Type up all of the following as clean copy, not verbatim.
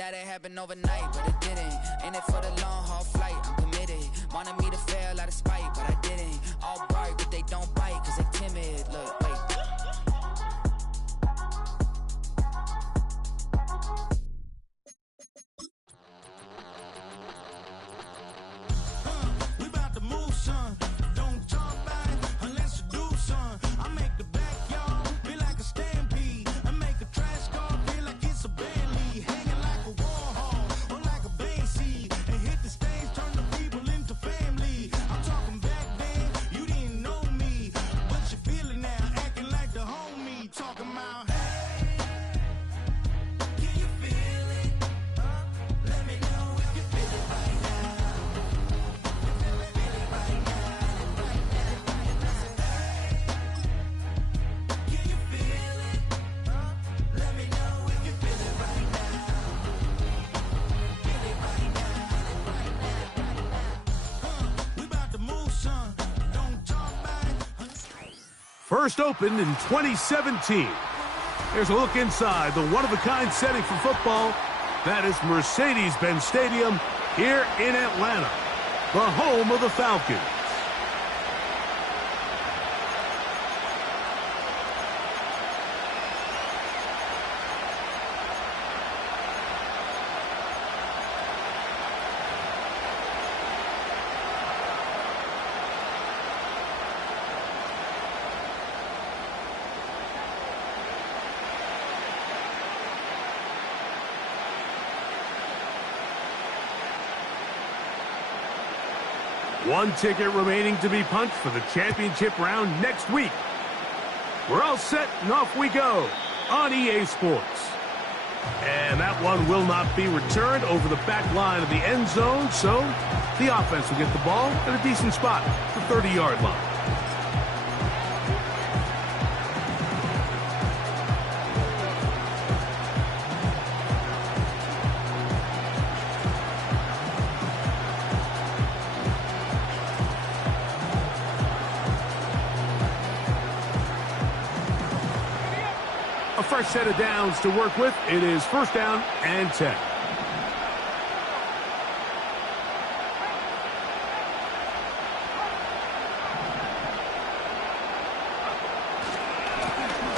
that it happened overnight, but it didn't. In it for the long haul flight, I'm committed. Wanted me to fail out of spite, but I didn't. All bark, but they don't bite, cause they timid. Look, wait. We about to move, son. Don't talk about it unless you do, son. I make the backyard feel like a stampede. I make a trash car feel like it's a Bentley. Hanging like a Warhol or like a Banksy. And hit the stage, turn the people into family. I'm talking back then, you didn't know me. But you feel it now, acting like the homie. Talking about, hey, can you feel it? Let me know if you feel it right now. First opened in 2017. Here's a look inside the one-of-a-kind setting for football. That is Mercedes-Benz Stadium here in Atlanta, the home of the Falcons. One ticket remaining to be punched for the championship round next week. We're all set and off we go on EA Sports. And that one will not be returned over the back line of the end zone, so the offense will get the ball at a decent spot, the 30-yard line. A fresh set of downs to work with. It is first down and 10.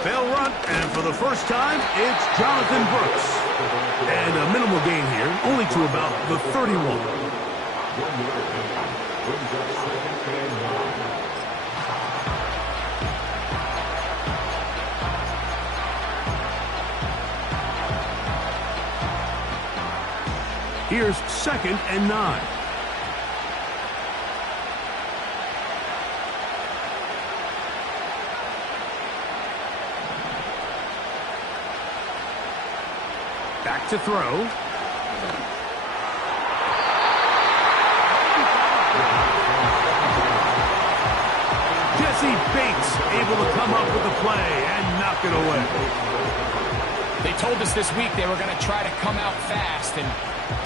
They'll run, and for the first time, it's Jonathan Brooks. And a minimal gain here, only to about the 31. Here's second and 9. Back to throw. Jesse Bates able to come up with the play and knock it away. They told us this week they were going to try to come out fast, and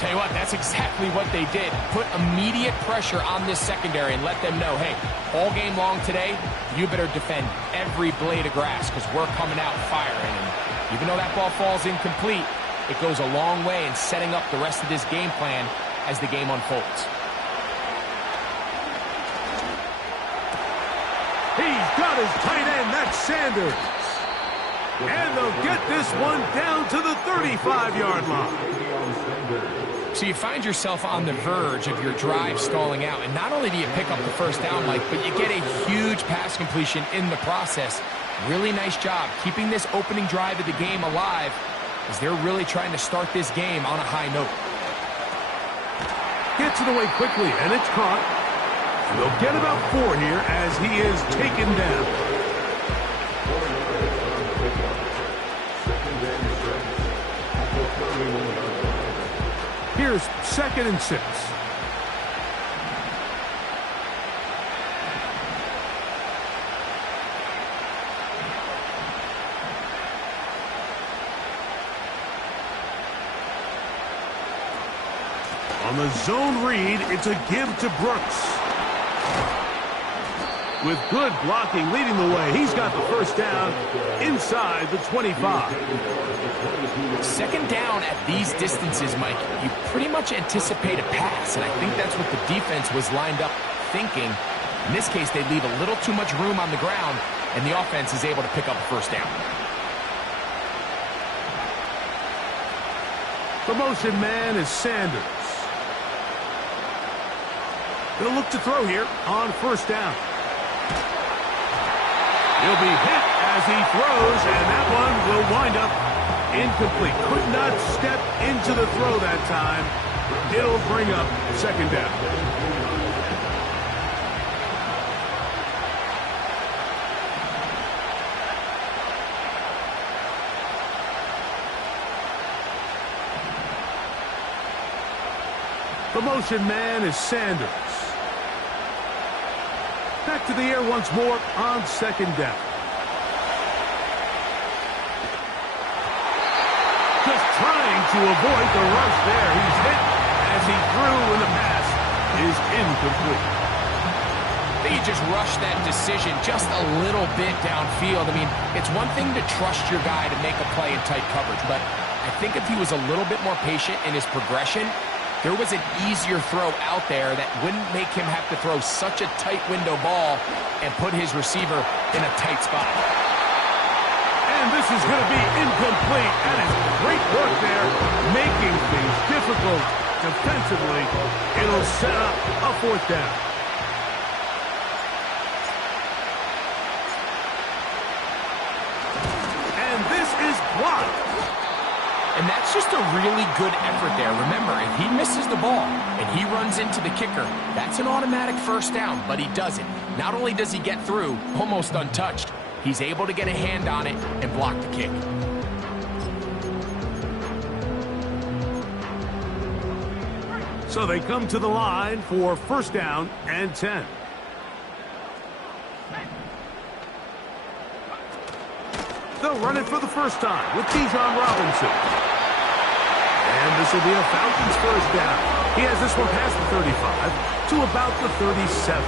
tell you what, that's exactly what they did. Put immediate pressure on this secondary and let them know, hey, all game long today, you better defend every blade of grass because we're coming out firing. And even though that ball falls incomplete, it goes a long way in setting up the rest of this game plan as the game unfolds. He's got his tight end, that's Sanders. And they'll get this one down to the 35-yard line. So you find yourself on the verge of your drive stalling out, and not only do you pick up the first down, Mike, but you get a huge pass completion in the process. Really nice job keeping this opening drive of the game alive as they're really trying to start this game on a high note. Gets it away quickly, and it's caught. And they'll get about 4 here as he is taken down. Here's second and 6. On the zone read, it's a give to Brooks. with good blocking leading the way. He's got the first down inside the 25. Second down at these distances, Mike, you pretty much anticipate a pass, and I think that's what the defense was lined up thinking. In this case, they leave a little too much room on the ground, and the offense is able to pick up a first down. The motion man is Sanders. He'll look to throw here on first down. He'll be hit as he throws, and that one will wind up incomplete. Could not step into the throw that time. It'll bring up second down. The motion man is Sanders. Back to the air once more on second down. Just trying to avoid the rush there. He's hit as he threw, and the pass is incomplete. I think he just rushed that decision just a little bit downfield. I mean, it's one thing to trust your guy to make a play in tight coverage, but I think if he was a little bit more patient in his progression, there was an easier throw out there that wouldn't make him have to throw such a tight window ball and put his receiver in a tight spot. And this is going to be incomplete. That is great work there, making things difficult defensively. It'll set up a fourth down. And this is blocked. And that's just a really good effort there. Remember, if he misses the ball and he runs into the kicker, that's an automatic first down, but he doesn't. Not only does he get through, almost untouched, he's able to get a hand on it and block the kick. So they come to the line for first down and 10. They'll run it for the first time with Bijan Robinson. And this will be a Falcons first down. He has this one past the 35 to about the 37.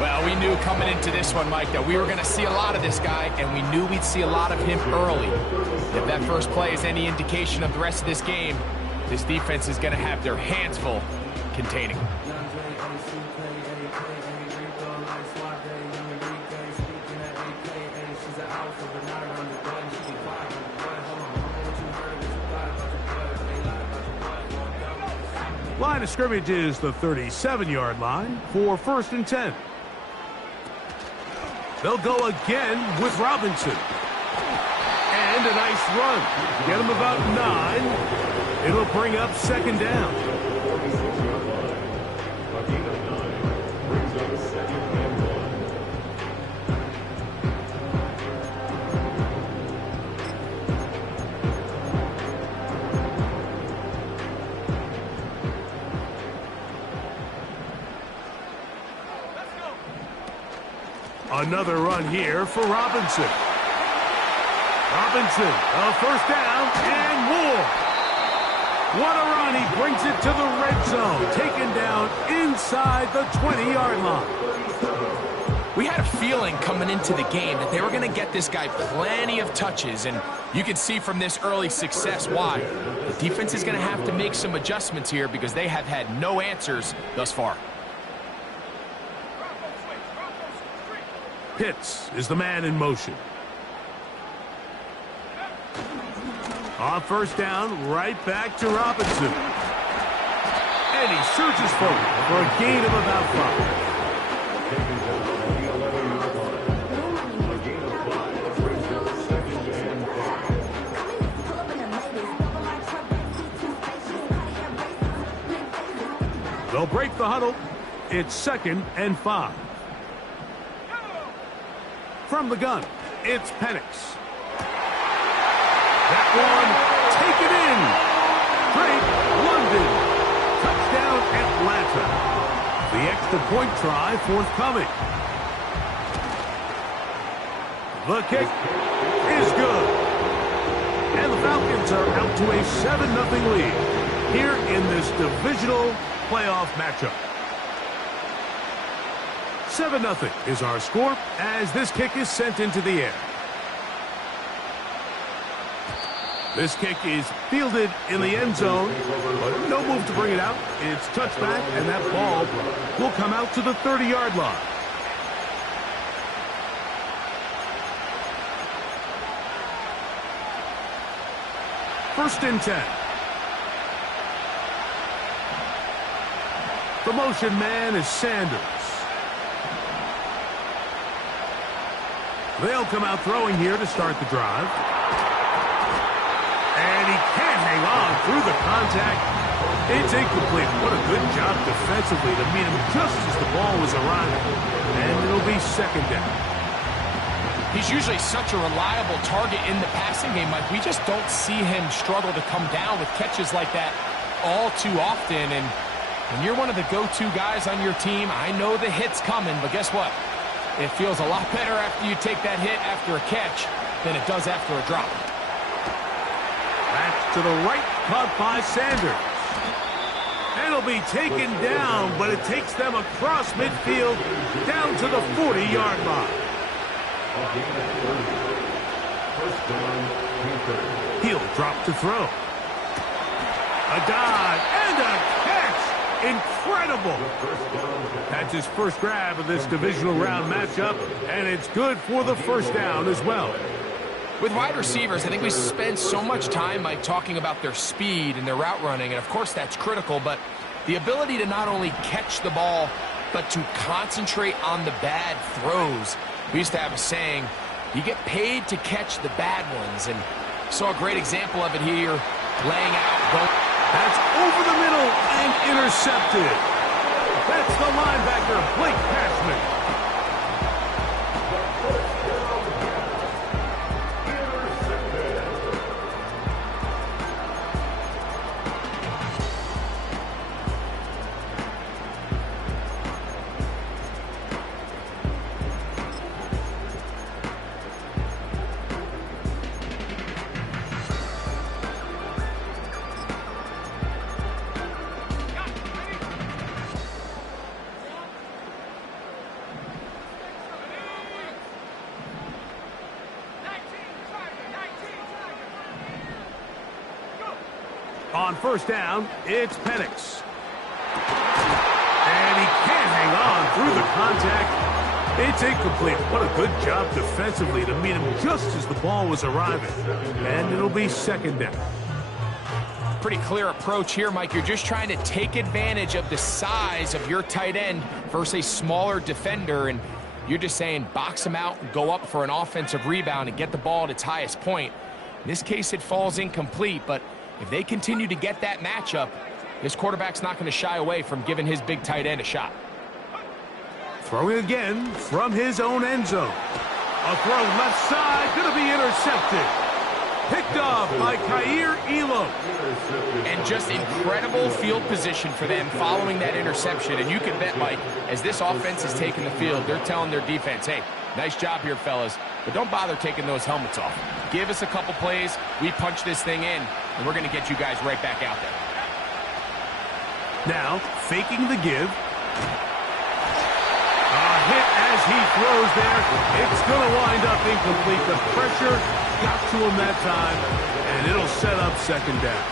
Well, we knew coming into this one, Mike, that we were going to see a lot of this guy, and we knew we'd see a lot of him early. If that first play is any indication of the rest of this game, this defense is going to have their hands full containing him. Line of scrimmage is the 37-yard line for first and 10. They'll go again with Robinson. And a nice run. Get him about 9. It'll bring up second down. Another run here for Robinson. Robinson, a first down and more. What a run. He brings it to the red zone. Taken down inside the 20-yard line. We had a feeling coming into the game that they were going to get this guy plenty of touches, and you can see from this early success why. The defense is going to have to make some adjustments here because they have had no answers thus far. Pitts is the man in motion. On first down, right back to Robinson. And he surges forward for a gain of about 5. They'll break the huddle. It's second and 5. From the gun, it's Penix. That one, taken in. Drake London. Touchdown, Atlanta. The extra point try forthcoming. The kick is good. And the Falcons are out to a 7-0 lead here in this divisional playoff matchup. 7-0 is our score as this kick is sent into the air. This kick is fielded in the end zone, but no move to bring it out. It's touched back, and that ball will come out to the 30-yard line. First and 10. The motion man is Sanders. They'll come out throwing here to start the drive. And he can't hang on through the contact. It's incomplete. What a good job defensively to meet him just as the ball was arriving. And it'll be second down. He's usually such a reliable target in the passing game, Mike. We just don't see him struggle to come down with catches like that all too often. And when you're one of the go-to guys on your team, I know the hit's coming, but guess what? It feels a lot better after you take that hit after a catch than it does after a drop. That's to the right, caught by Sanders. And it'll be taken down, but it takes them across midfield down to the 40-yard line. He'll drop to throw. A dive and a catch. Incredible. That's his first grab of this divisional round matchup, and it's good for the first down as well. With wide receivers, I think we spend so much time, Mike, talking about their speed and their route running, and of course that's critical, but the ability to not only catch the ball, but to concentrate on the bad throws. We used to have a saying, you get paid to catch the bad ones, and saw a great example of it here, laying out. That's over the middle and intercepted. That's the linebacker, Blake Cashman. On first down, it's Penix. And he can't hang on through the contact. It's incomplete. What a good job defensively to meet him just as the ball was arriving. And it'll be second down. Pretty clear approach here, Mike. You're just trying to take advantage of the size of your tight end versus a smaller defender, and you're just saying box him out and go up for an offensive rebound and get the ball at its highest point. In this case, it falls incomplete, but if they continue to get that matchup, this quarterback's not going to shy away from giving his big tight end a shot. Throwing again from his own end zone. A throw left side, going to be intercepted. Picked off by Kaiir Elam. And just incredible field position for them following that interception. And you can bet, Mike, as this offense is taking the field, they're telling their defense, hey, nice job here, fellas, but don't bother taking those helmets off. Give us a couple plays, we punch this thing in, and we're going to get you guys right back out there. Now, faking the give. A hit as he throws there. It's going to wind up incomplete. The pressure got to him that time, and it'll set up second down.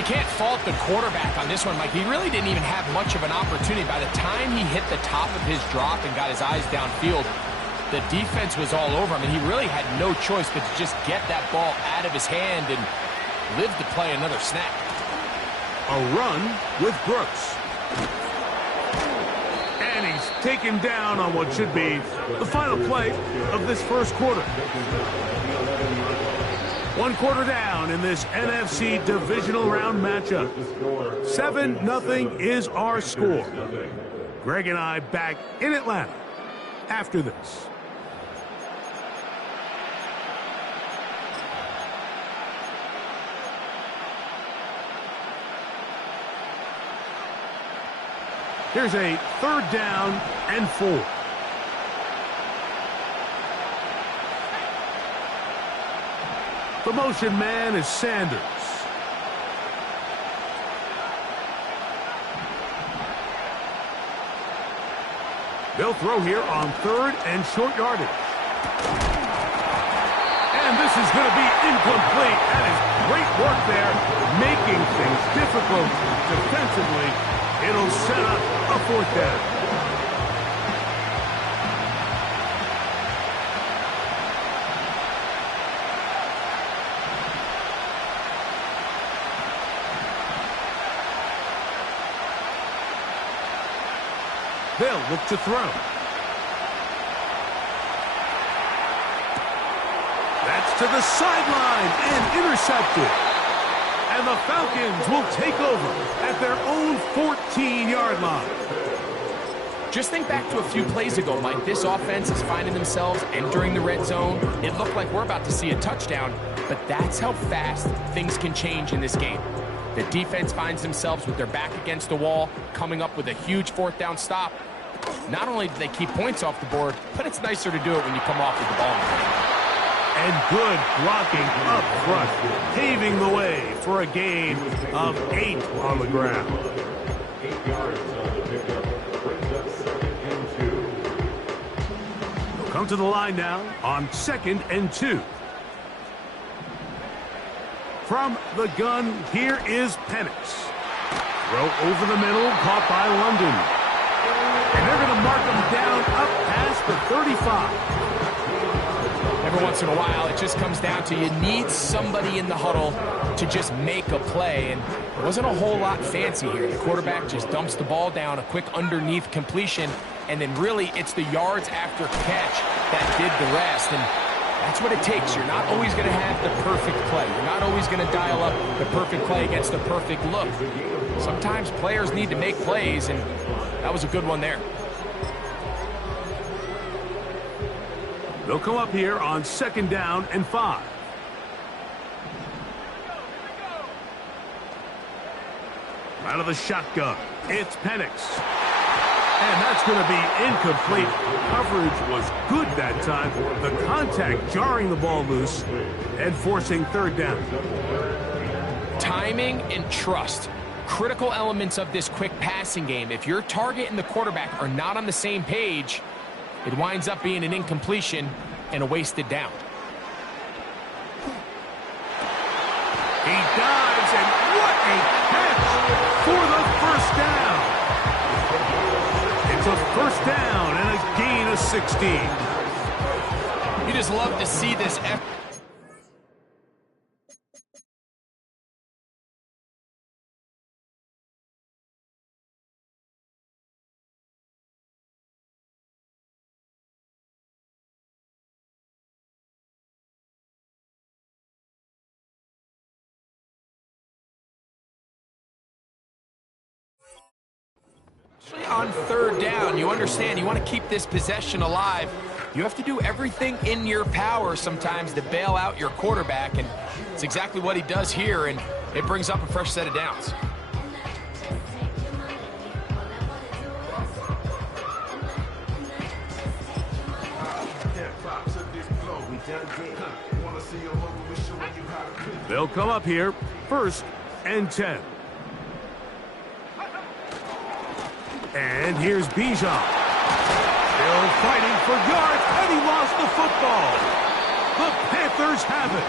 You can't fault the quarterback on this one, Mike. He really didn't even have much of an opportunity. By the time he hit the top of his drop and got his eyes downfield, the defense was all over him, and he really had no choice but to just get that ball out of his hand and live to play another snap. A run with Brooks. And he's taken down on what should be the final play of this first quarter. 1 quarter down in this NFC divisional round matchup. 7-0 is our score. Greg and I back in Atlanta after this. Here's a 3rd down and 4. The motion man is Sanders. They'll throw here on 3rd and short yardage. And this is going to be incomplete. That is great work there, making things difficult defensively. It'll set up a 4th down. They'll look to throw. That's to the sideline and intercepted. And the Falcons will take over at their own 14-yard line. Just think back to a few plays ago, Mike. This offense is finding themselves entering the red zone. It looked like we're about to see a touchdown, but that's how fast things can change in this game. The defense finds themselves with their back against the wall, coming up with a huge 4th down stop. Not only do they keep points off the board, but it's nicer to do it when you come off with the ball in the game. And good blocking up front, paving the way for a gain of 8 on the ground. 8 yards on the pickup. Brings up 2nd and 2. They'll come to the line now on 2nd and 2. From the gun, here is Penix. Throw over the middle, caught by London. And they're going to mark him down up past the 35. Every once in a while, it just comes down to you need somebody in the huddle to just make a play, and it wasn't a whole lot fancy here. The quarterback just dumps the ball down, a quick underneath completion, and then really it's the yards after catch that did the rest, and that's what it takes. You're not always going to have the perfect play. You're not always going to dial up the perfect play against the perfect look. Sometimes players need to make plays, and that was a good one there. They'll come up here on 2nd down and 5. Out of the shotgun, it's Penix. And that's going to be incomplete. Coverage was good that time. The contact jarring the ball loose and forcing 3rd down. Timing and trust. Critical elements of this quick passing game. If your target and the quarterback are not on the same page, it winds up being an incompletion and a wasted down. He dives, and what a catch for the 1st down. It's a 1st down and a gain of 16. You just love to see this effort. On 3rd down, you understand, you want to keep this possession alive. You have to do everything in your power sometimes to bail out your quarterback, and it's exactly what he does here, and it brings up a fresh set of downs. They'll come up here, 1st and 10. And here's Bijan. Still fighting for yards, and he lost the football. The Panthers have it.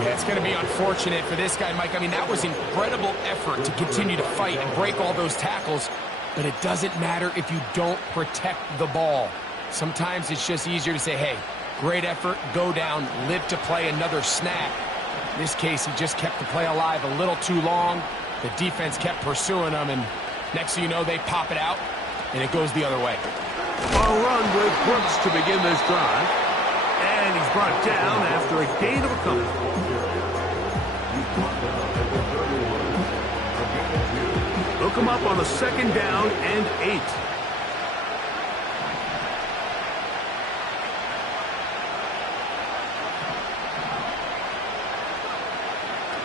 Yeah, it's going to be unfortunate for this guy, Mike. I mean, that was incredible effort to continue to fight and break all those tackles, but it doesn't matter if you don't protect the ball. Sometimes it's just easier to say, hey, great effort, go down, live to play another snap. In this case, he just kept the play alive a little too long. The defense kept pursuing him, and next thing you know, they pop it out, and it goes the other way. A run with Brooks to begin this drive. And he's brought down after a gain of a couple. They'll come up on a 2nd down and 8.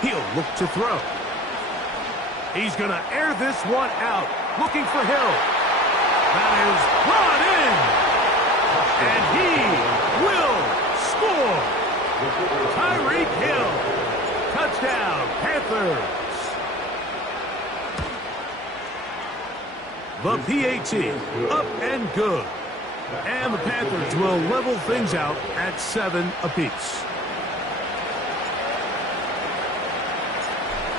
He'll look to throw. He's going to air this one out, looking for Hill. That is brought in. And he will score. Tyreek Hill. Touchdown, Panthers. The PAT, up and good. And the Panthers will level things out at 7 apiece.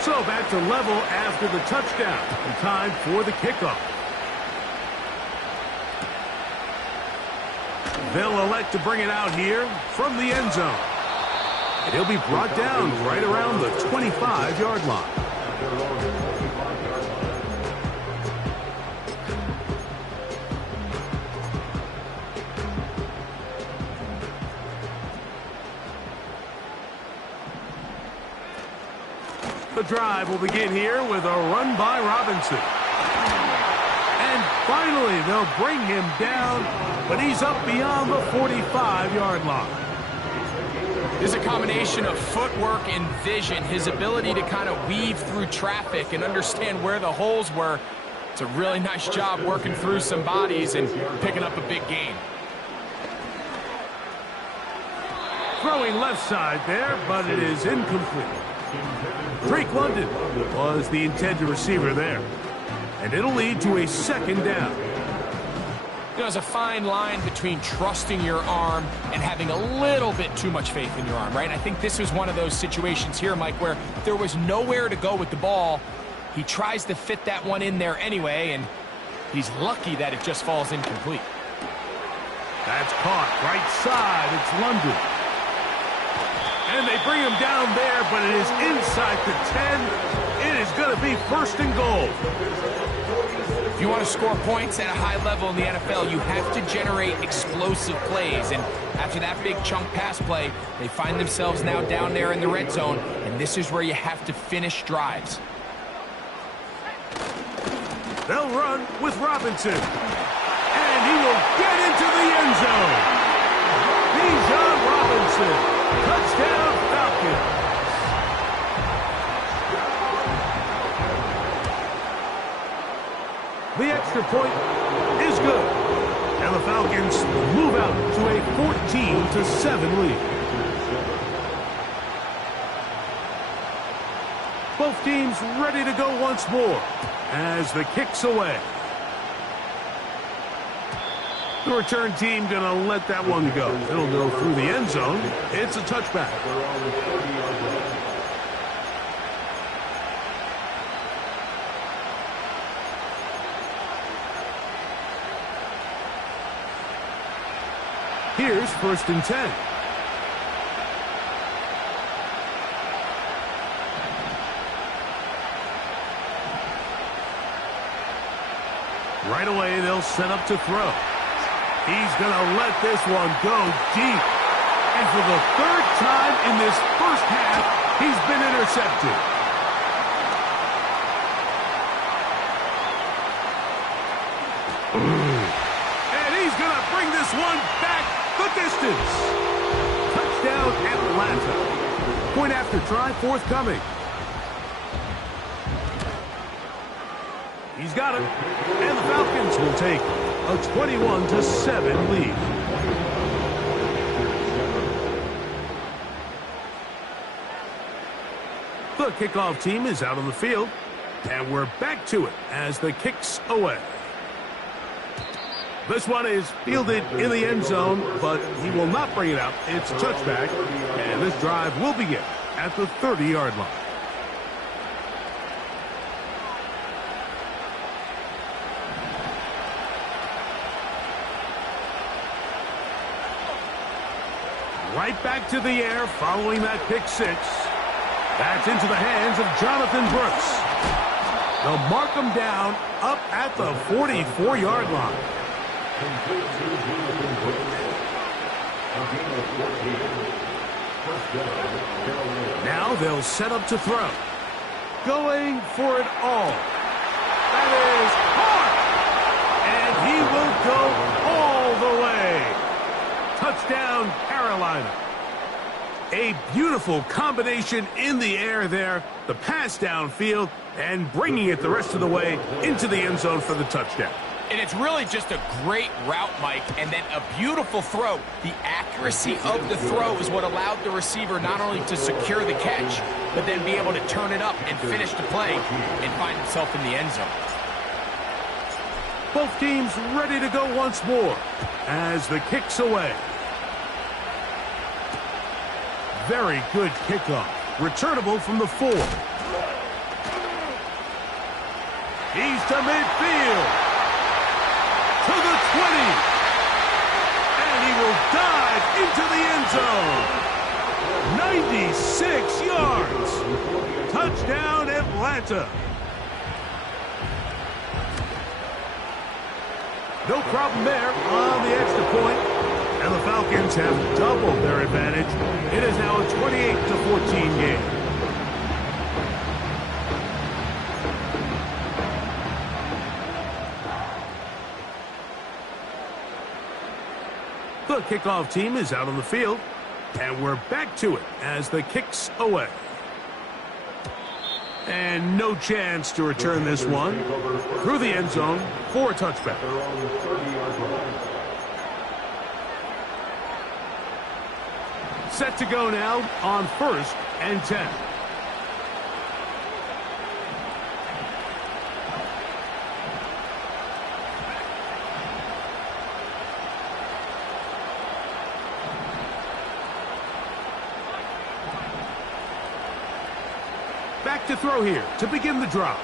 So back to level after the touchdown. And time for the kickoff. They'll elect to bring it out here from the end zone. And he'll be brought down right around the 25-yard line. The drive will begin here with a run by Robinson. And finally, they'll bring him down, but he's up beyond the 45-yard line. There's a combination of footwork and vision, his ability to kind of weave through traffic and understand where the holes were. It's a really nice job working through some bodies and picking up a big gain. Throwing left side there, but it is incomplete. Drake London was the intended receiver there. And it'll lead to a second down. You know, there's a fine line between trusting your arm and having a little bit too much faith in your arm, right? I think this was one of those situations here, Mike, where there was nowhere to go with the ball. He tries to fit that one in there anyway, and he's lucky that it just falls incomplete. That's caught right side. It's London. And they bring him down there, but it is inside the 10. It is going to be first and goal. If you want to score points at a high level in the NFL, you have to generate explosive plays. And after that big chunk pass play, they find themselves now down there in the red zone, and this is where you have to finish drives. They'll run with Robinson. And he will get into the end zone. Bijan Robinson. Touchdown, Falcons. The extra point is good. And the Falcons move out to a 14-7 lead. Both teams ready to go once more as the kick's away. The return team going to let that one go. It'll go through the end zone. It's a touchback. Here's first and 10. Right away, they'll set up to throw. He's going to let this one go deep. And for the third time in this first half, he's been intercepted. And he's going to bring this one back the distance. Touchdown, Atlanta. Point after try forthcoming. He's got it. And the Falcons will take a 21-7 lead. The kickoff team is out on the field. And we're back to it as the kick's away. This one is fielded in the end zone, but he will not bring it out. It's a touchback, and this drive will begin at the 30-yard line. Right back to the air following that pick six. That's into the hands of Jonathan Brooks. They'll mark him down up at the 44-yard line. Now they'll set up to throw. Going for it all. That is hard. And he will go all the way. Touchdown, Carolina. A beautiful combination in the air there. The pass downfield and bringing it the rest of the way into the end zone for the touchdown. And it's really just a great route, Mike, and then a beautiful throw. The accuracy of the throw is what allowed the receiver not only to secure the catch, but then be able to turn it up and finish the play and find himself in the end zone. Both teams ready to go once more as the kick's away. Very good kickoff. Returnable from the 4. He's to midfield. To the 20. And he will dive into the end zone. 96 yards. Touchdown, Atlanta. No problem there on the extra point. And the Falcons have doubled their advantage. It is now a 28-14 game. The kickoff team is out on the field. And we're back to it as the kick's away. And no chance to return this one through the end zone for a touchback. Set to go now on 1st and 10. Back to throw here to begin the drive.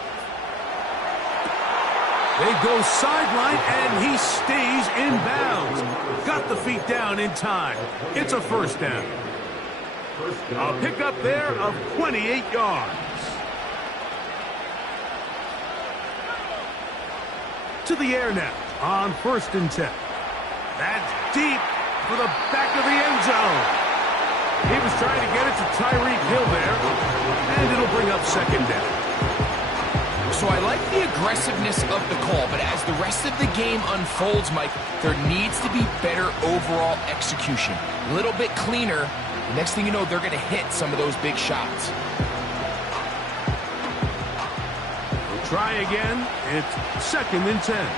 They go sideline, and he stays in bounds. Got the feet down in time. It's a first down. A pickup there of 28 yards. To the air now on 1st and 10. That's deep for the back of the end zone. He was trying to get it to Tyreek Hill there, and it'll bring up 2nd down. So I like the aggressiveness of the call, but as the rest of the game unfolds, Mike, there needs to be better overall execution. A little bit cleaner. The next thing you know, they're going to hit some of those big shots. We'll try again. It's 2nd and 10.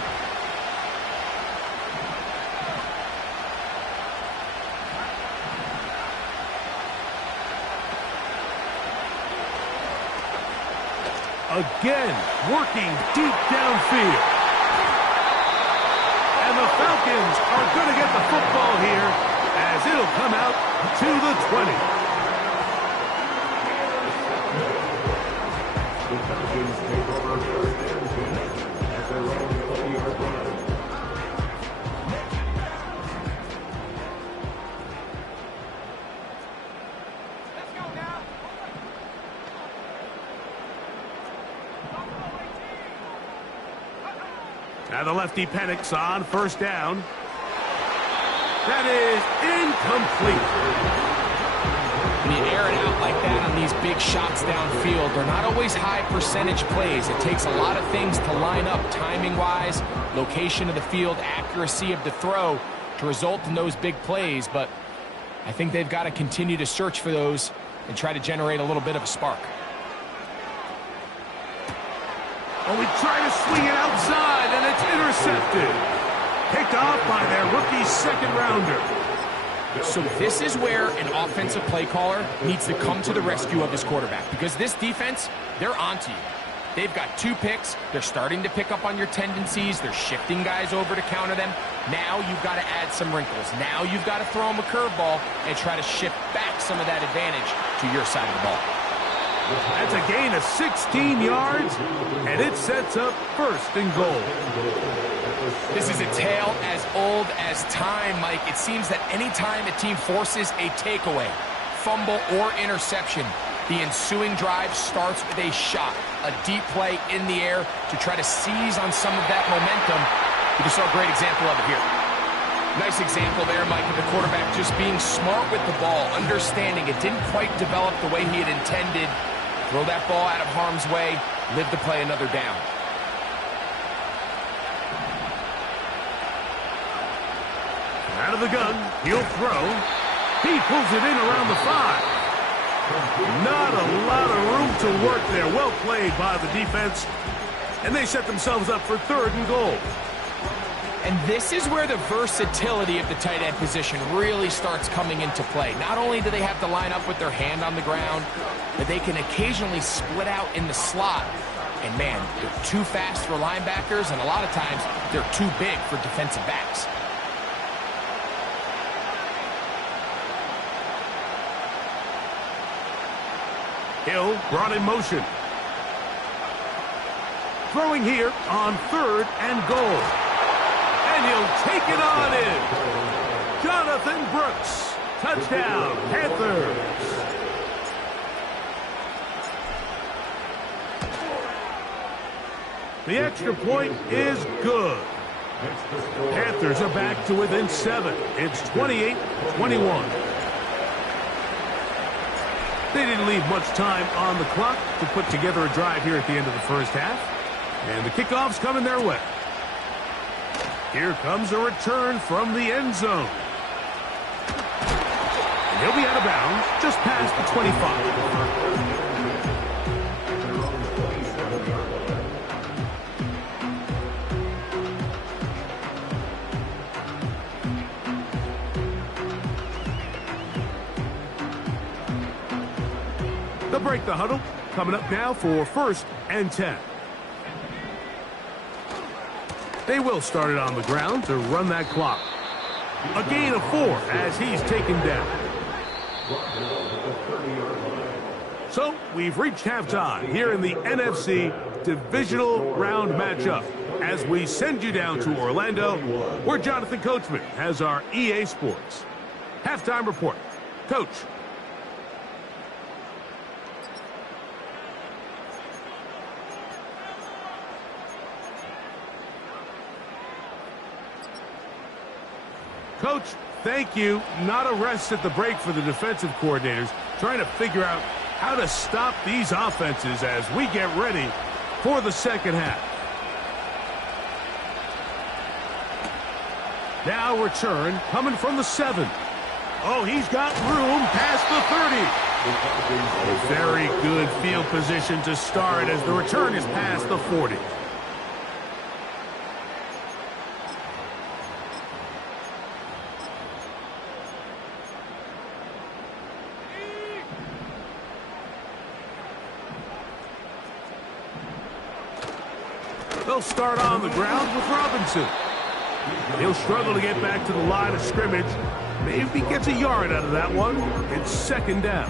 Again, working deep downfield. And the Falcons are going to get the football here as it'll come out to the 20. The Falcons take over 1st and 10 at their own 20-yard line. Now the lefty panics on 1st down. That is incomplete. When you air it out like that on these big shots downfield, they're not always high percentage plays. It takes a lot of things to line up timing-wise, location of the field, accuracy of the throw to result in those big plays. But I think they've got to continue to search for those and try to generate a little bit of a spark. Oh, we try to swing it outside, and it's intercepted. Picked off by their rookie 2nd-rounder. So this is where an offensive play caller needs to come to the rescue of his quarterback, because this defense, they're onto you. They've got 2 picks. They're starting to pick up on your tendencies. They're shifting guys over to counter them. Now you've got to add some wrinkles. Now you've got to throw them a curveball and try to shift back some of that advantage to your side of the ball. That's a gain of 16 yards, and it sets up 1st and goal. This is a tale as old as time, Mike. It seems that any time a team forces a takeaway, fumble, or interception, the ensuing drive starts with a shot, a deep play in the air to try to seize on some of that momentum. You just saw a great example of it here. Nice example there, Mike, of the quarterback just being smart with the ball, understanding it didn't quite develop the way he had intended. Throw that ball out of harm's way, live to play another down. Out of the gun, he'll throw. He pulls it in around the 5. Not a lot of room to work there. Well played by the defense. And they set themselves up for 3rd and goal. And this is where the versatility of the tight end position really starts coming into play. Not only do they have to line up with their hand on the ground, but they can occasionally split out in the slot And man, they're too fast for linebackers, and a lot of times they're too big for defensive backs. Hill brought in motion. Throwing here on 3rd and goal. And he'll take it on in. Jonathan Brooks. Touchdown, Panthers. The extra point is good. Panthers are back to within 7. It's 28-21. They didn't leave much time on the clock to put together a drive here at the end of the first half. And the kickoff's coming their way. Here comes a return from the end zone. And he'll be out of bounds just past the 25. They'll break the huddle. Coming up now for 1st and 10. They will start it on the ground to run that clock. A gain of 4 as he's taken down. So we've reached halftime here in the NFC Divisional Round matchup as we send you down to Orlando, where Jonathan Coachman has our EA Sports halftime report. Coach. Coach, thank you. Not a rest at the break for the defensive coordinators, trying to figure out how to stop these offenses as we get ready for the second half. Now return coming from the 7. Oh, he's got room past the 30. A very good field position to start as the return is past the 40. They'll start on the ground with Robinson. He'll struggle to get back to the line of scrimmage. Maybe gets a yard out of that one. It's 2nd down.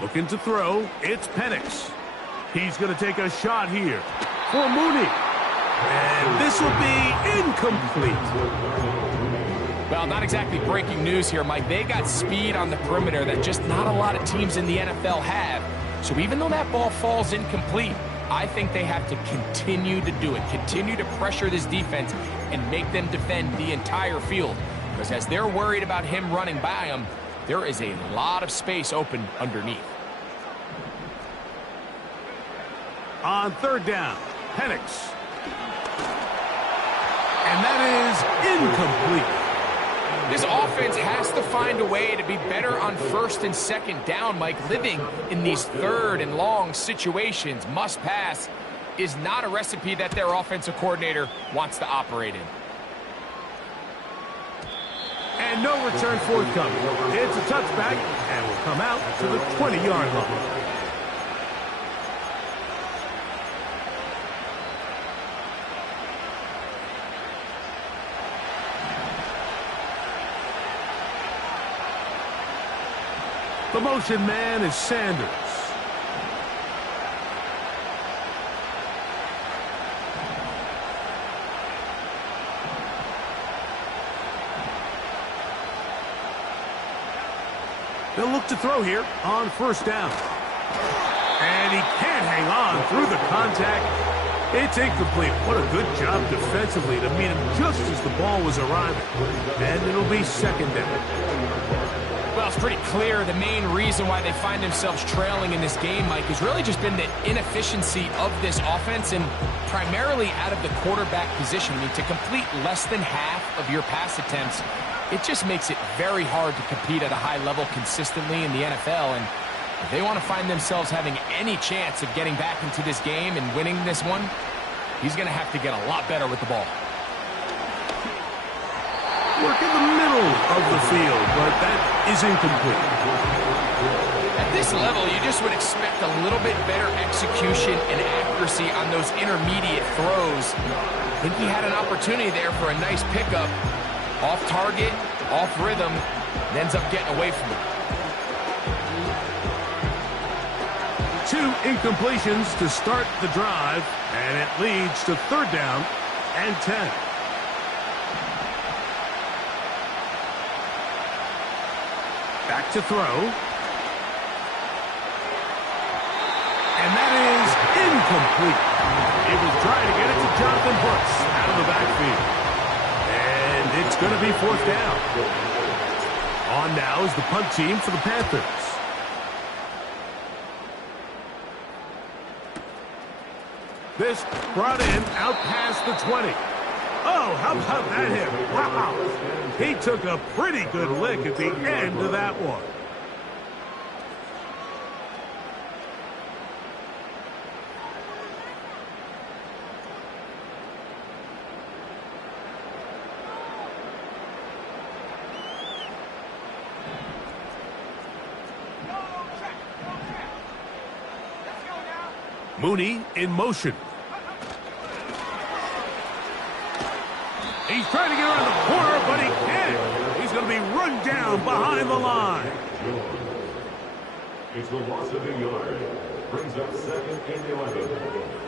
Looking to throw. It's Penix. He's going to take a shot here for Mooney. And this will be incomplete. Well, not exactly breaking news here, Mike. They got speed on the perimeter that just not a lot of teams in the NFL have. So even though that ball falls incomplete, I think they have to continue to do it, continue to pressure this defense and make them defend the entire field. Because as they're worried about him running by them, there is a lot of space open underneath. On 3rd down, Penix. And that is incomplete. This offense has to find a way to be better on 1st and 2nd down, Mike. Living in these 3rd and long situations, must pass, is not a recipe that their offensive coordinator wants to operate in. And no return forthcoming. It's a touchback and will come out to the 20-yard line. The motion man is Sanders. They'll look to throw here on 1st down. And he can't hang on through the contact. It's incomplete. What a good job defensively to meet him just as the ball was arriving. And it'll be 2nd down. Well, it's pretty clear the main reason why they find themselves trailing in this game, Mike, has really just been the inefficiency of this offense and primarily out of the quarterback position. I mean, to complete less than half of your pass attempts, it just makes it very hard to compete at a high level consistently in the NFL. And if they want to find themselves having any chance of getting back into this game and winning this one, he's going to have to get a lot better with the ball. footwork in the middle of the field, but that is incomplete. At this level, you just would expect a little bit better execution and accuracy on those intermediate throws. I think he had an opportunity there for a nice pickup. Off target, off rhythm, and ends up getting away from it. 2 incompletions to start the drive, and it leads to 3rd down and 10. Back to throw. And that is incomplete. He was trying to get it to Jonathan Brooks out of the backfield. And it's going to be 4th down. On now is the punt team for the Panthers. This brought in out past the 20. Oh, how about that hit? Wow. He took a pretty good lick at the end of that one. Mooney in motion. He's trying to get around the corner, but he can't. He's going to be run down behind the line. It's the loss of a yard. Brings up 2nd and 11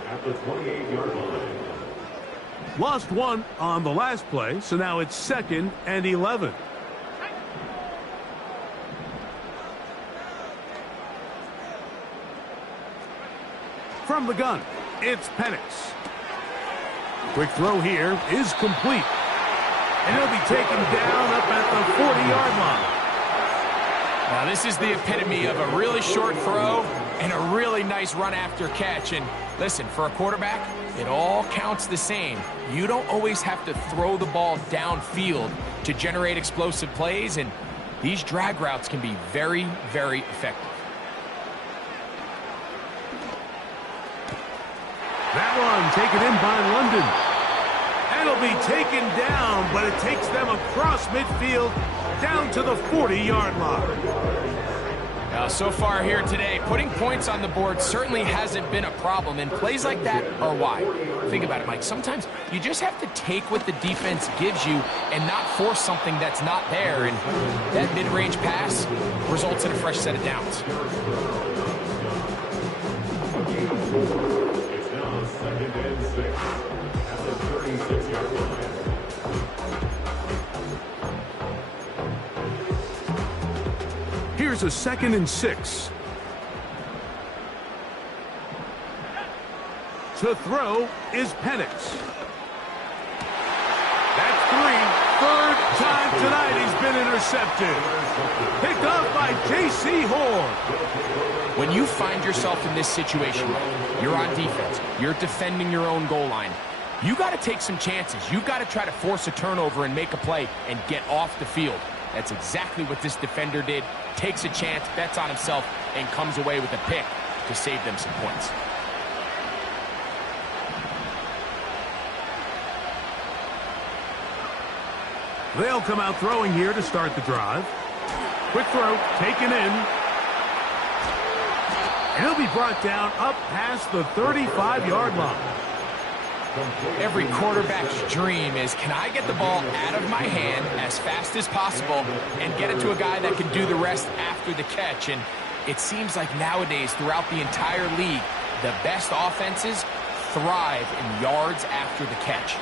at the 28-yard line. Lost 1 on the last play, so now it's 2nd and 11. From the gun, it's Penix. Quick throw here is complete. And he'll be taken down up at the 40-yard line. Now, this is the epitome of a really short throw and a really nice run after catch. And listen, for a quarterback, it all counts the same. You don't always have to throw the ball downfield to generate explosive plays, and these drag routes can be very, very effective. That one taken in by London. And it'll be taken down, but it takes them across midfield down to the 40-yard line. Now, so far here today, putting points on the board certainly hasn't been a problem, and plays like that are why. Think about it, Mike. Sometimes you just have to take what the defense gives you and not force something that's not there, and that mid-range pass results in a fresh set of downs. It's now 2nd and 6 at the 36-yard line. Here's a 2nd and 6. To throw is Penix. That's 3. 3rd time tonight he's been intercepted. Picked up by J.C. Horn. When you find yourself in this situation, you're on defense, you're defending your own goal line, you got to take some chances. You got to try to force a turnover and make a play and get off the field. That's exactly what this defender did. Takes a chance, bets on himself, and comes away with a pick to save them some points. They'll come out throwing here to start the drive. Quick throw, taken in. And he'll be brought down up past the 35-yard line. Every quarterback's dream is, can I get the ball out of my hand as fast as possible and get it to a guy that can do the rest after the catch? And it seems like nowadays, throughout the entire league, the best offenses thrive in yards after the catch.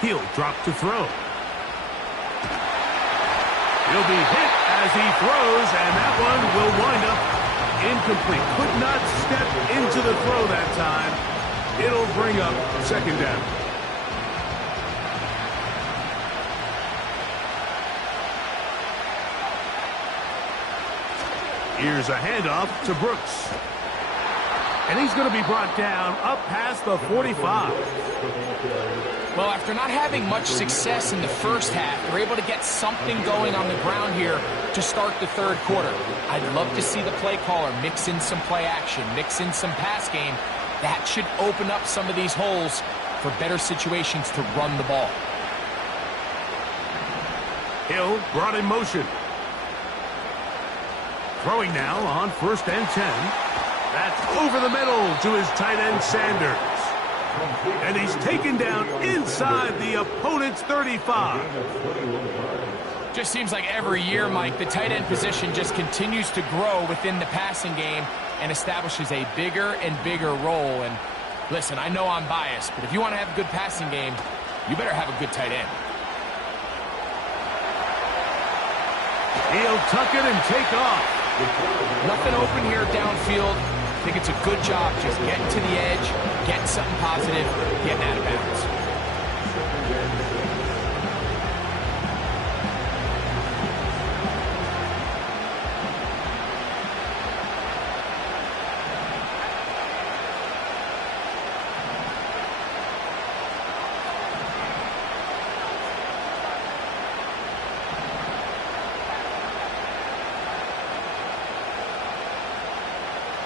He'll drop to throw. He'll be hit as he throws, and that one will wind up incomplete. Could not step into the throw that time. It'll bring up 2nd down. Here's a handoff to Brooks. And he's going to be brought down up past the 45. Well, after not having much success in the first half, they're able to get something going on the ground here to start the 3rd quarter. I'd love to see the play caller mix in some play action, mix in some pass game. That should open up some of these holes for better situations to run the ball. Hill brought in motion. Throwing now on 1st and 10. That's over the middle to his tight end, Sanders. And he's taken down inside the opponent's 35. Just seems like every year, Mike, the tight end position just continues to grow within the passing game and establishes a bigger and bigger role. And listen, I know I'm biased, but if you want to have a good passing game, you better have a good tight end. He'll tuck it and take off. Nothing open here downfield. I think it's a good job just getting to the edge, getting something positive, getting out of bounds.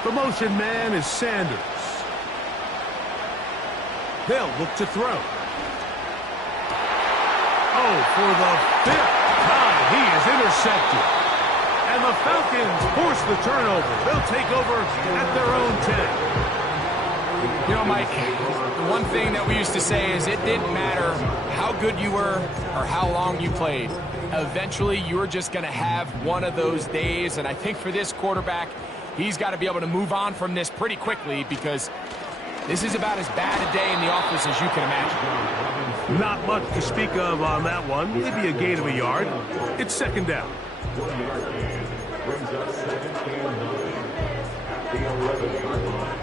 The motion man is Sanders. They'll look to throw. Oh, for the 5th time, he is intercepted. And the Falcons force the turnover. They'll take over at their own 10. You know, Mike, the one thing that we used to say is it didn't matter how good you were or how long you played. Eventually, you were just going to have one of those days. And I think for this quarterback, he's got to be able to move on from this pretty quickly because this is about as bad a day in the office as you can imagine. Not much to speak of on that one. Maybe a gain of a yard. It's 2nd down. 1 yard gain brings up 2nd and 9 at the 11-yard line.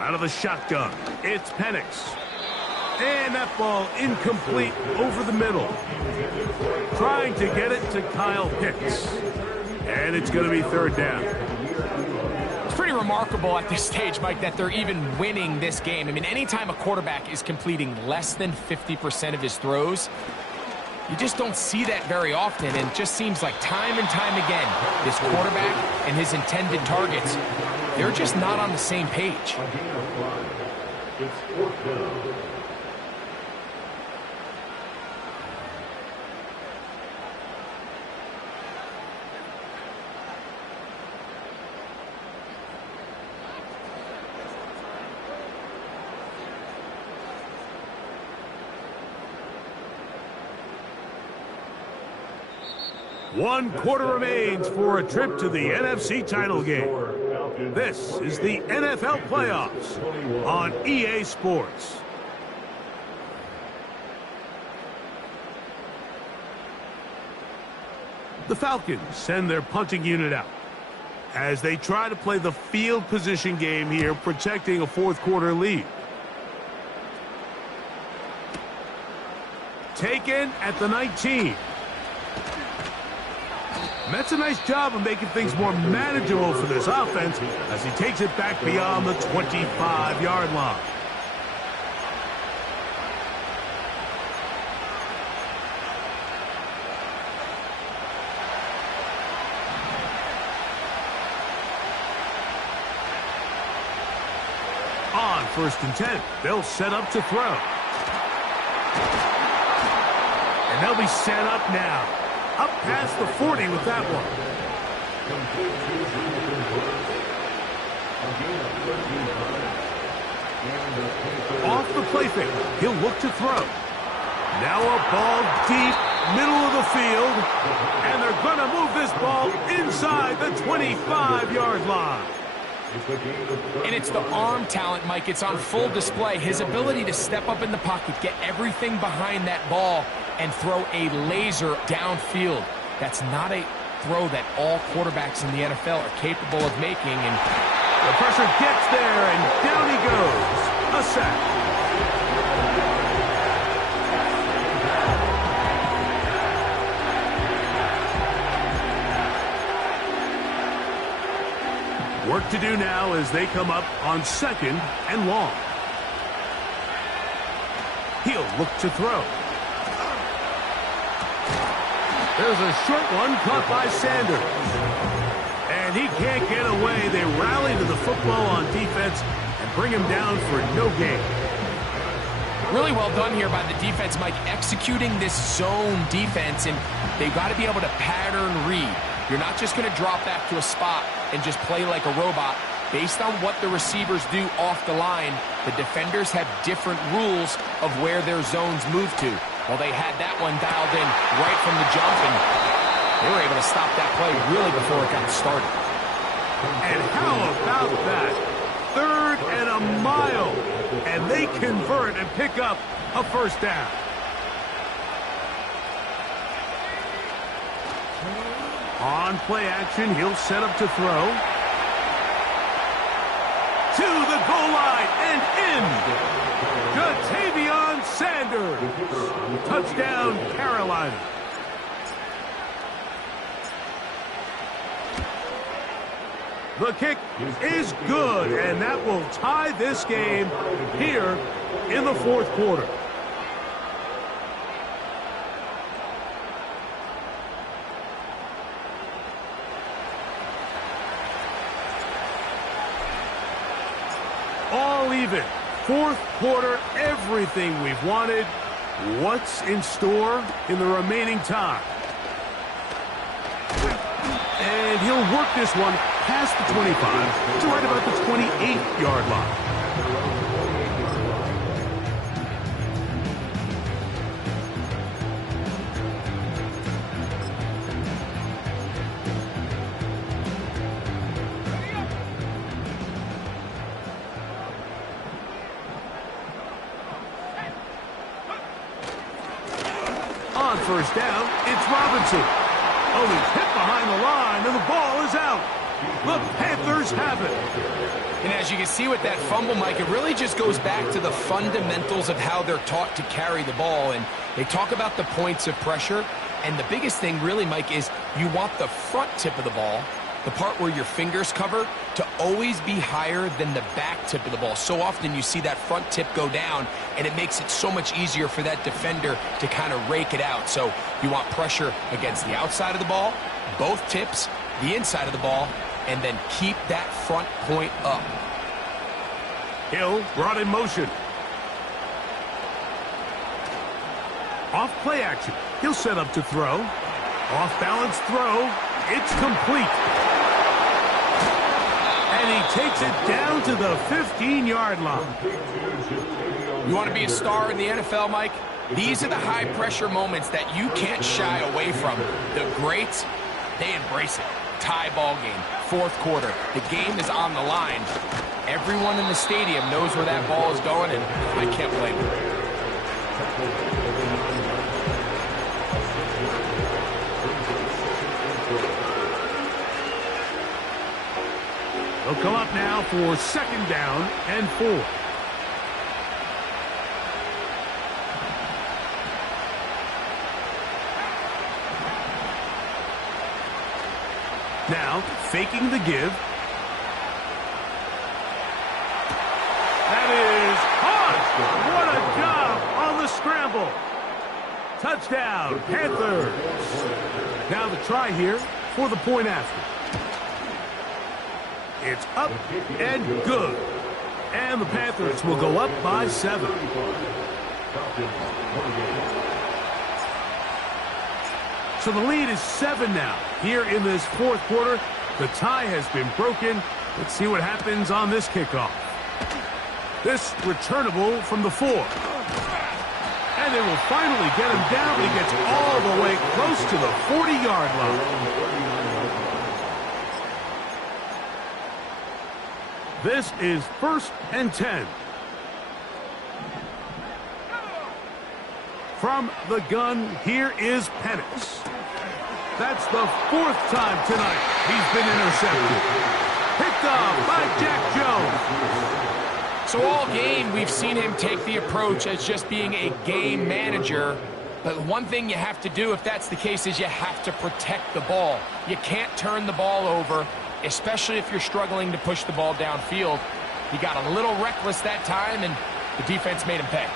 Out of the shotgun, it's Penix. And that ball incomplete over the middle. Trying to get it to Kyle Pitts. And it's going to be 3rd down. It's pretty remarkable at this stage, Mike, that they're even winning this game. I mean, anytime a quarterback is completing less than 50% of his throws, you just don't see that very often, and it just seems like time and time again, this quarterback and his intended targets, they're just not on the same page. It's 4th down. One quarter remains for a trip to the NFC title game. This is the NFL playoffs on EA Sports. The Falcons send their punting unit out as they try to play the field position game here, protecting a 4th quarter lead. Taken at the 19. That's a nice job of making things more manageable for this offense as he takes it back beyond the 25-yard line. On 1st and 10, they'll set up to throw. And they'll be set up now. Up past the 40 with that one. Off the play fake, he'll look to throw. Now a ball deep, middle of the field, and they're going to move this ball inside the 25-yard line. And it's the arm talent, Mike. It's on full display. His ability to step up in the pocket, get everything behind that ball, and throw a laser downfield. That's not a throw that all quarterbacks in the NFL are capable of making. And the pressure gets there, and down he goes. A sack. Work to do now as they come up on 2nd and long. He'll look to throw. There's a short one caught by Sanders. And he can't get away. They rally to the football on defense and bring him down for no gain. Really well done here by the defense, Mike, executing this zone defense, and they've got to be able to pattern read. You're not just going to drop back to a spot and just play like a robot. Based on what the receivers do off the line, the defenders have different rules of where their zones move to. Well, they had that one dialed in right from the jump, and they were able to stop that play really before it got started. And how about that? 3rd and a mile. And they convert and pick up a first down. On play action, he'll set up to throw. To the goal line and in. Ja'Tavion Sanders. Touchdown, Carolina. The kick is good, and that will tie this game here in the 4th quarter. All even. 4th quarter, everything we've wanted. What's in store in the remaining time? And he'll work this one past the 25 to right about the 28-yard line. On first down, it's Robinson. Oh, he's hit behind the line, and the ball is out. The Panthers have it. And as you can see with that fumble, Mike, it really just goes back to the fundamentals of how they're taught to carry the ball. And they talk about the points of pressure. And the biggest thing really, Mike, is you want the front tip of the ball, the part where your fingers cover, to always be higher than the back tip of the ball. So often you see that front tip go down, and it makes it so much easier for that defender to kind of rake it out. So you want pressure against the outside of the ball, both tips, the inside of the ball, and then keep that front point up. Hill brought in motion. Off play action. He'll set up to throw. Off balance throw. It's complete. And he takes it down to the 15-yard line. You want to be a star in the NFL, Mike? These are the high-pressure moments that you can't shy away from. The greats, they embrace it. Tie ball game, 4th quarter. The game is on the line. Everyone in the stadium knows where that ball is going, and I can't blame them. They'll come up now for 2nd down and 4. Now, faking the give. That is caught! What a job on the scramble. Touchdown, Panthers. Now the try here for the point after. It's up and good. And the Panthers will go up by 7. So the lead is 7 now. Here in this 4th quarter, the tie has been broken. Let's see what happens on this kickoff. This returnable from the 4. And they will finally get him down, but he gets all the way close to the 40-yard line. This is 1st and 10. From the gun, here is Penix. That's the 4th time tonight he's been intercepted. Picked off by Jack Jones. So all game, we've seen him take the approach as just being a game manager. But one thing you have to do if that's the case is you have to protect the ball. You can't turn the ball over, especially if you're struggling to push the ball downfield. He got a little reckless that time, and the defense made him pay.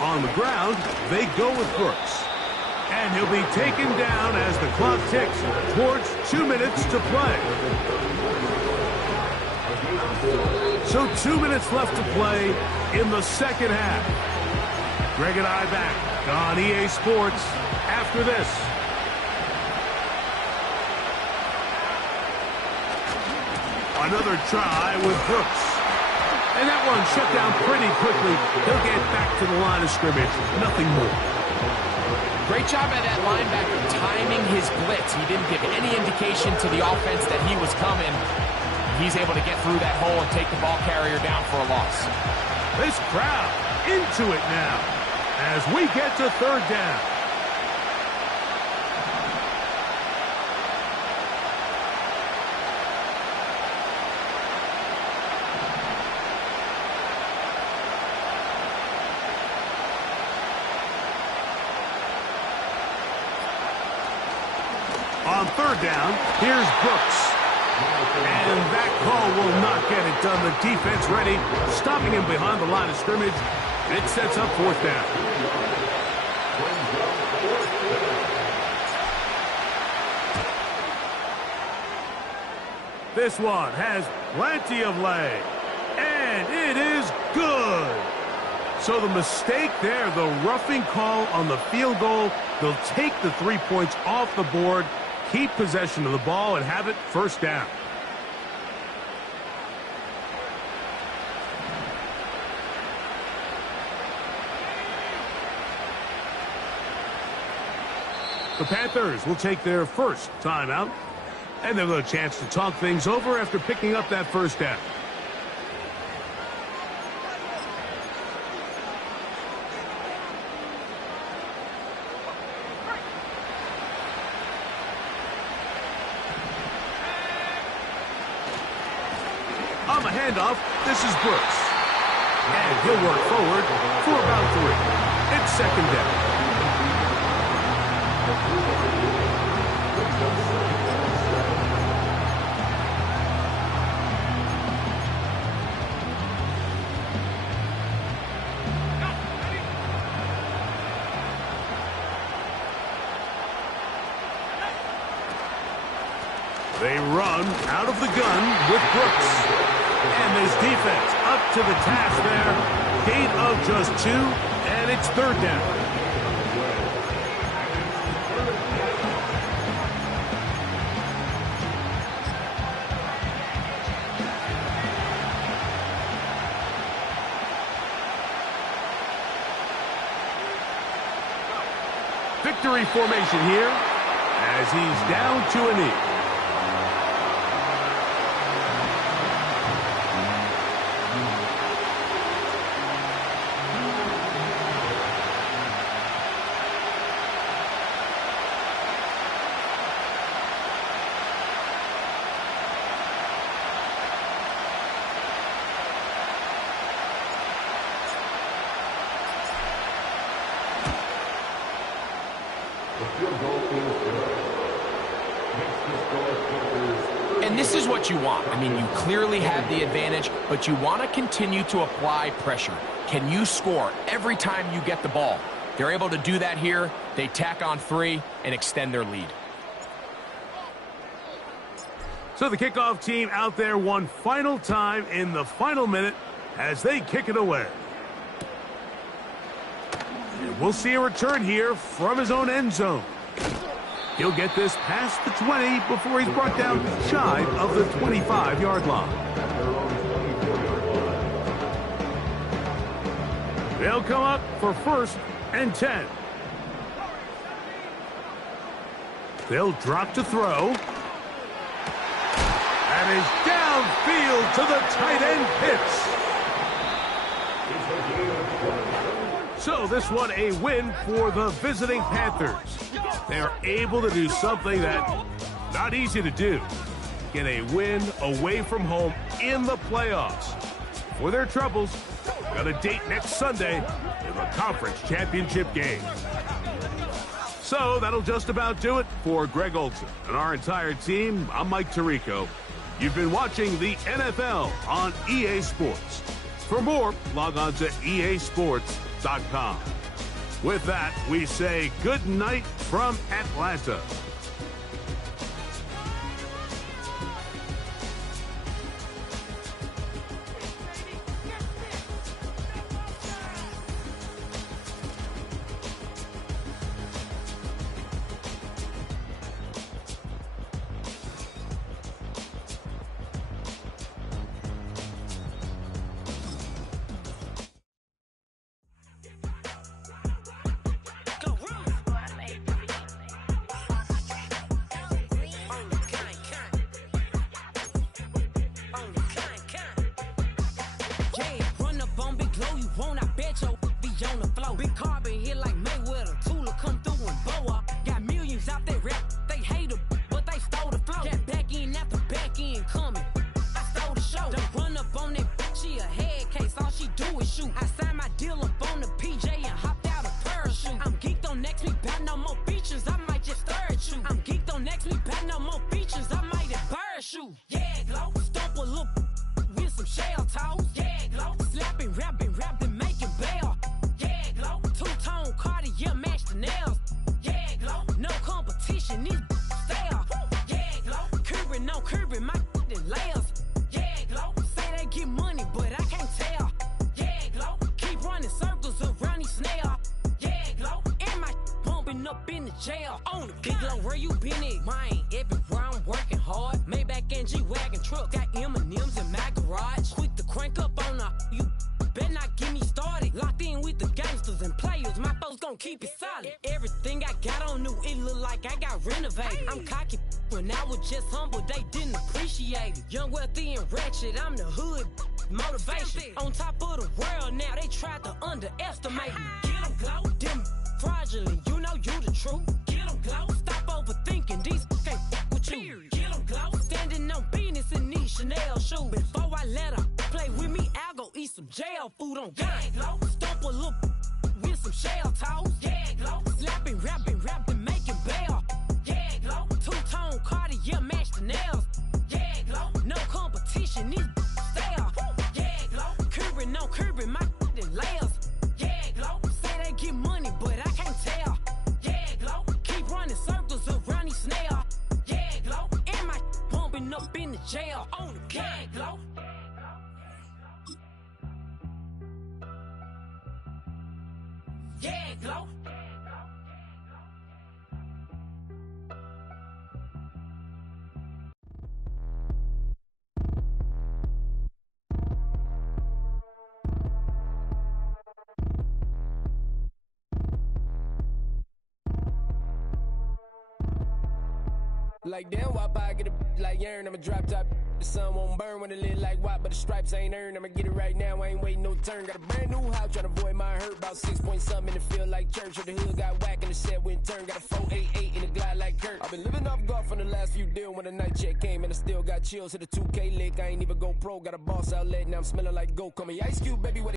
On the ground, they go with Brooks. And he'll be taken down as the clock ticks towards 2 minutes to play. So 2 minutes left to play in the second half. Greg and I back on EA Sports after this. Another try with Brooks. And that one shut down pretty quickly. He'll get back to the line of scrimmage. Nothing more. Great job by that linebacker timing his blitz. He didn't give any indication to the offense that he was coming. He's able to get through that hole and take the ball carrier down for a loss. This crowd into it now as we get to third down. On third down, here's Brooks. And that call will not get it done. The defense ready, stopping him behind the line of scrimmage. It sets up fourth down. This one has plenty of leg. And it is good. So the mistake there, the roughing call on the field goal, they'll take the 3 points off the board, keep possession of the ball, and have it first down. The Panthers will take their first timeout, and they'll have a chance to talk things over after picking up that first down. On the handoff, this is Brooks. And he'll work forward for about 3. It's second down. They run out of the gun with Brooks. And this defense up to the task there. Gain of just 2, and it's third down. Victory formation here as he's down to a knee. And this is what you want. I mean, you clearly have the advantage, but you want to continue to apply pressure. Can you score every time you get the ball? They're able to do that here. They tack on 3 and extend their lead. So the kickoff team out there one final time in the final minute as they kick it away. And we'll see a return here from his own end zone. He'll get this past the 20 before he's brought down shy of the 25-yard line. They'll come up for 1st and 10. They'll drop to throw. And is downfield to the tight end Pitts. So this one a win for the visiting Panthers. They're able to do something that not easy to do. Get a win away from home in the playoffs. For their troubles, got a date next Sunday in the conference championship game. So that'll just about do it for Greg Olson and our entire team. I'm Mike Tirico. You've been watching the NFL on EA Sports. For more, log on to easports.com. With that, we say good night from Atlanta. Keep it solid. Everything I got on new, it look like I got renovated. I'm cocky when I was just humble, they didn't appreciate it. Young, wealthy, and ratchet, I'm the hood motivation. On top of the world now, they tried to underestimate me. Get them glow, them fraudulent, you know you the truth. Get them glow, stop overthinking, these can't fuck with you. Get them glow, standing on business in these Chanel shoes. Before I let her play with me, I'll go eat some jail food on God. Stomp a little with some shell toes. Yeah, glow. Slapping, rapping, making bail. Yeah, glow. Two-tone Cartier match the nails. Yeah, glow. No competition, these stale. Yeah, glow. Curbing my layers. Yeah, glow. Say they get money, but I can't tell. Yeah, glow. Keep running circles around these snails. Yeah, glow. And my bumping up in the jail. On the gang, glow. Yeah, glow. Like damn, wop, I get a like urn, I'ma drop top. The sun won't burn when it lit like wop, but the stripes ain't earned. I'ma get it right now, I ain't waiting no turn. Got a brand new house, tryna avoid my hurt. About 6 point something in the field like church. Or the hood got whack and the set went turn. Got a 488 in the glide like Kurt. I've been living off golf on the last few deals. When the night check came and I still got chills. Hit a 2K lick, I ain't even go pro. Got a boss outlet, now I'm smelling like goat. Call me Ice Cube, baby, what